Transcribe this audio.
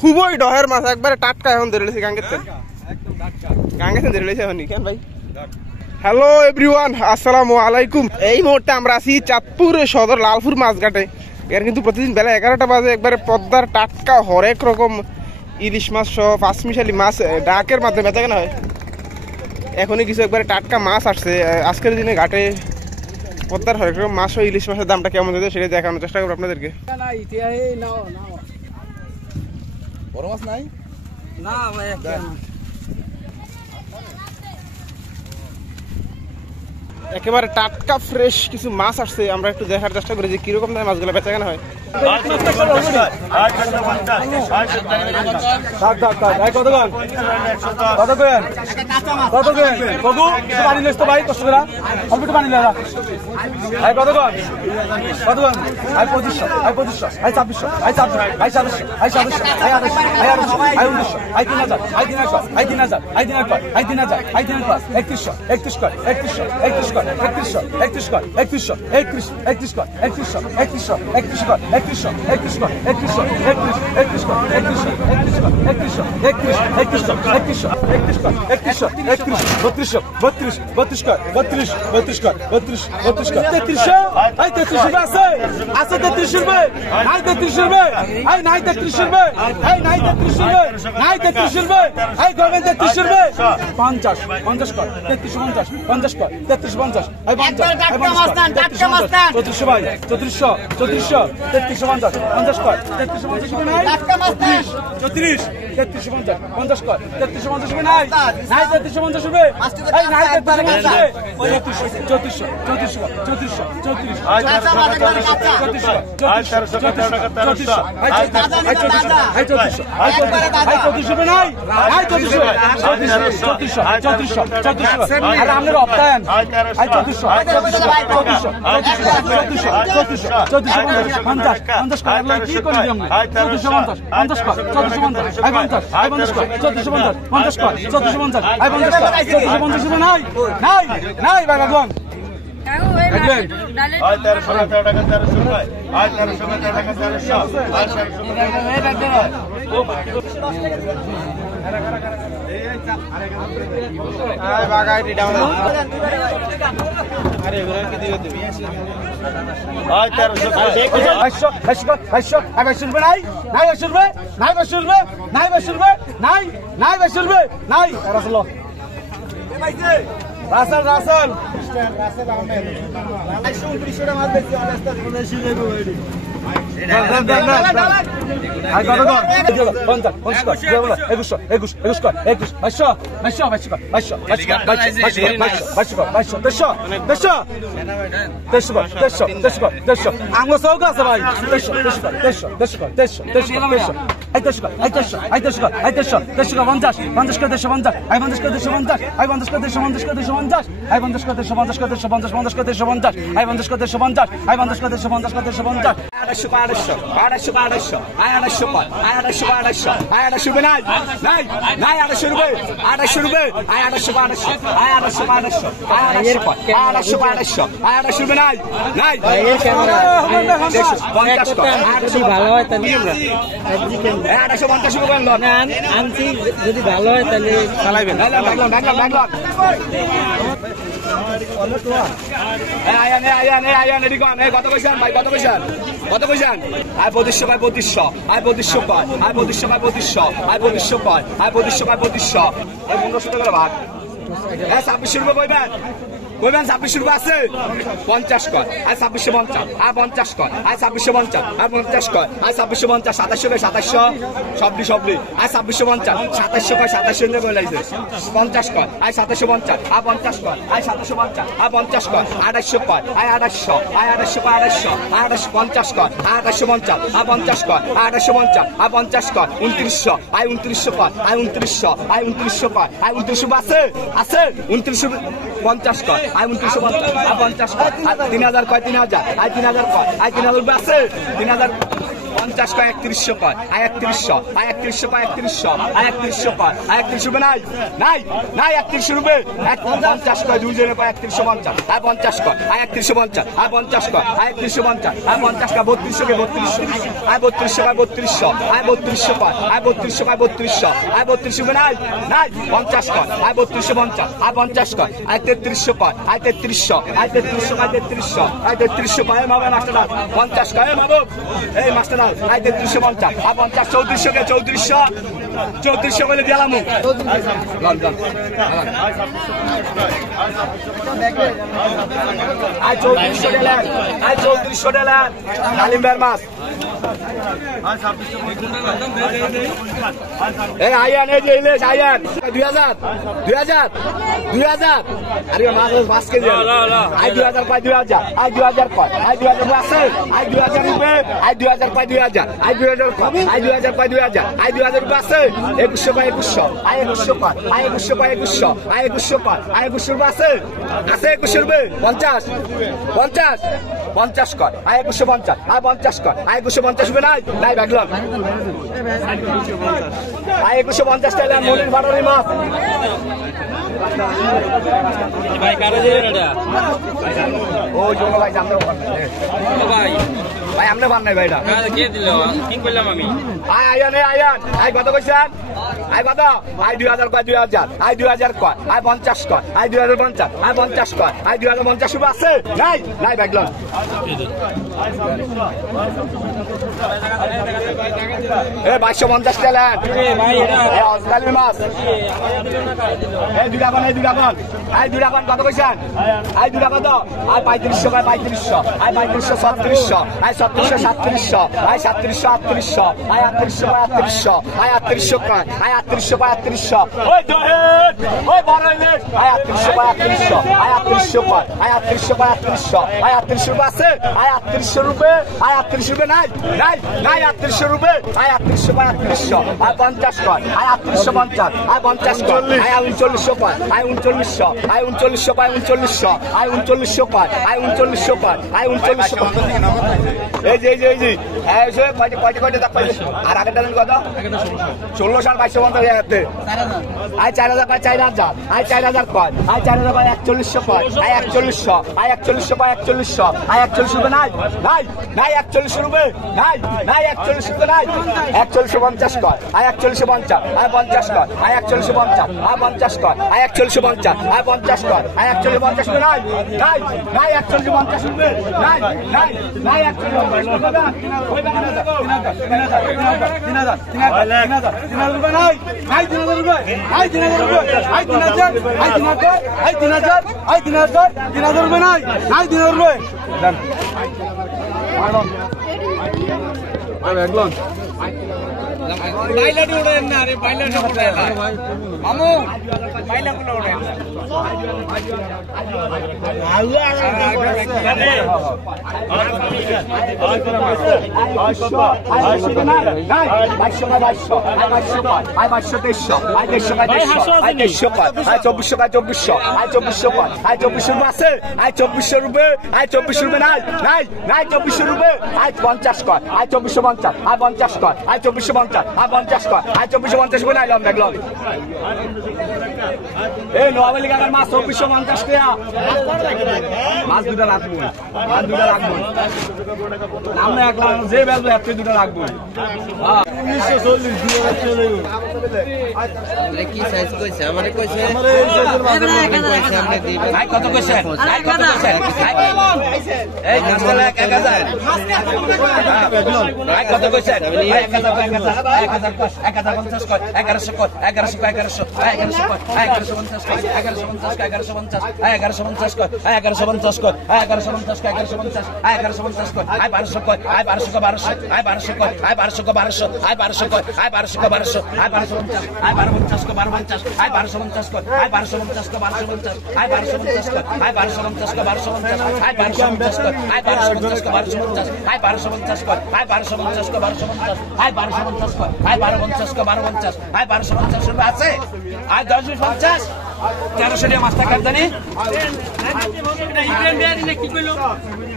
খুবই ডহের মাছ একবারে টাটকা এখন ধরে লেছে গাঙ্গেতে ধরে লেছে এখন কেন ভাই। হ্যালো এভরিওয়ান, আসসালামু আলাইকুম। এই মুহূর্তে আমরা আছি চাঁদপুর সদর লালপুর মাছঘাটে। এর কিন্তু প্রতিদিন বেলা 11টা বাজে একবারে পদ্মার টাটকা হরেক রকম ইলিশ মাছ সহ পাঁচমিশালি মাছ ডাকের মাধ্যমে বেচা কেনা হয়। এখনই কিছু একবারে টাটকা মাছ আসছে আজকের দিনে ঘাটে। পদ্মার হরেক রকম মাছ ও ইলিশ মাছের দামটা কেমন হয়েছে সেটা দেখানোর চেষ্টা করবো আপনাদেরকে। বড় মাছ নাই না ভাই, একেবারে টাটকা ফ্রেশ কিছু মাছ আসছে, আমরা একটু দেখার চেষ্টা করি যে কিরকম দামে মাছগুলো বেচা কেনা হয়। যদি ভালো হয় তাহলে চালাইবেন। কত পয়সা ভাই, কত পয়সা, কত পয়সা? আয় 2500, আয় 2500, আয় 2500 পায়, আয় 2500, আয় 2500, আয় 2500 পায়, আয় 2500, আয় 2500, আয় 1500 টাকা ভাগ। হ্যাঁ 2600 রুপে বইবেন, বইবেন 2600 রুপে আছে 50 কর, আয় 2650, আয় 50 কর, আয় 2650, আয় 50 কর, আয় 2650, 2700, সবলি, আয় 2650, 2700 কর, 2700 নিয়ে বলে লাগছে 50 কর, আয় 2750, আয় 50 কর, আয় 2750, আয় 50 কর, 2800 কর, আয় 2800, আয় 2800 কর, 2800, আয় 2850 কর, আয় 2850, আয় 50 কর, আয় 2850, আয় 50 কর, 2900, আয় 2900 কর, আয় 2900, আয় 2900 কর, আয় 2900 আছে 2950 কর, আয় 2950, আয় 50 কর, 3000 কয়, 3000, আয় 3000 কর, আয় 3000 আছে 3000 50 কয় 3100 কয় 3100 3100 কয় 3100 3100 কয় 3100 রুপে নাই নাই নাই 3100 রুপে 50 কয় দুইজনে কয় 3150 50 কয় 3150 50 কয় 3150 50 কয় 3200 কে 3200 3200 কয় 3200 3200 কয় 3200 কয় 3200 3200 রুপে নাই নাই 50 কয় 3250 50 কয় 3300 কয় 3300 3300 কয় 3300 3300 কয় মামা মাস্টার 50 কয় মামা এই মাস্টার 3350 50 3400 কে 3400 বলে দিলাম আই 3400 দিলেন আই 3400 দিলেন কালিম্বার মাছ এই আয়ান এই যে ইলিশ আয়ান 2000 আরে মাছ কেজি আই 2000 পাই 2000 আই 2000 পাই আই 2000 আছে আই 2000 রুপে আই 2000 পাই 2000 আই 2000 পাই আই 2000 পাই 2000 আই 2000 রুপে আছে 2100 পাই 2100 আই 2100 পাই আই 2100 পাই 2100 আই 2100 পাই আই 2100 রুপে আছে আছে 2100 রুপে 50 কর আই 2150 আই 50 কর আই 2150 রুপে নাই নাই বাগলাম আই 2150 টাকা মনির ভাড়ারি মাছ ভাই কারো দিবেন এটা ও জোনো ভাই জানতে ভাই ভাই আমনে বান নাই ভাইটা কে দিল কি করলাম আমি আয়ান আই কত কইছেন আই কত আই 2000 কয় 2000 আই 2000 কয় আই 50 কয় আই 2050 আই 50 কয় আই 2050 রুপে আছে নাই নাই বাগলাম এ 2250 টাকা ভাই এটা এ অজগালি মাছ এই দুটা কোন আই দুটা কোন কত কইছেন আই দুটা কত আই 3500 কয় 3500 I 3500 3600 I 3700 3700 I 3700 3800 I 3800 I 3800 কয় আই 3800 কয় 3800 ওই দহেদ ওই বড়ইলে আই 3800 কয় 3800 আই 3800 কয় আই 3800 কয় 3800 আই 3800 রুপে আছে আই 3800 রুপে আই 3800 রুপে নাই নাই নাই 3800 রুপে আই 3800 কয় 3800 আই 50 কয় আই 3850 আই 50 কয় আই 3900 কয় আই 3900 আই 3900 কয় 3900 আই 3900 কয় আই 3900 কয় আই 3900 এই যে এই যে কয়টা দাগ পাইছে আর আগের টালেন কত 16 সাল 2250 টাকাতে আই 4000 কয় 4000 আই 4000 কয় আই 4000 কয় 4100 কয় আই 4100 আই 4100 কয় 4100 আই 41 রুপে নাই নাই নাই 41 রুপে নাই নাই 41 রুপে নাই 4150 কয় আই 4150 আই 50 কয় আই 4150 আই 50 কয় আই 4150 আই 50 কয় আই 4150 রুপে নাই নাই নাই 4150 রুপে নাই নাই নাই 4150 রুপে না ওই বাগানে 3000 রুপে নাই নাই 3000 রুপে আই 3000 রুপে আই 3000 আই 3000 আই 3000 আই 3000 রুপে নাই নাই 3000 রুপে দেন একলন পাইলট উড়েন না রে পাইলট উড়েন না মামু পাইলট গুলো উড়েন এই নোয়াবালি কাকার মাছ 2450 টাকা মাছ দুটা রাখবো মাছ দুটা রাখবো আমরা এক লাখ যে বেলবো এত দুটা রাখবো 1940 কি সাইজ কইছে আমারে কইছে আই কত কইছে আই কত কইছে এই গাছলা 1000 আই কত কইছে 1050 কয় 1100 কয় 1100 কয় 1100 1150 কয় 1150 কয় 1150 কয় 1150 কয় 1150 কয় 1150 কয় 1150 কয় আই 1200 কয় আই 1200 কয় 1200 আই 1200 কয় আই 1200 কয় 1200 আই 1200 কয় আই 1200 কয় 1200 আই 1250 আই 1250 কয় 1250 আই 1250 কয় আই 1250 কয় 1250 আই 1250 কয় আই 1250 কয় 1250 আই 1250 কয় আই 1250 কয় 1250 আই 1250 কয় আই 1250 কয় 1250 আই 1250 কয় আই 1250 কয় 1250 আই 1250 রুপে আছে আই 1050 1300 টাকা মাছটা কাটদানি ইব্রাহিম বিয়ারি না কি কইলো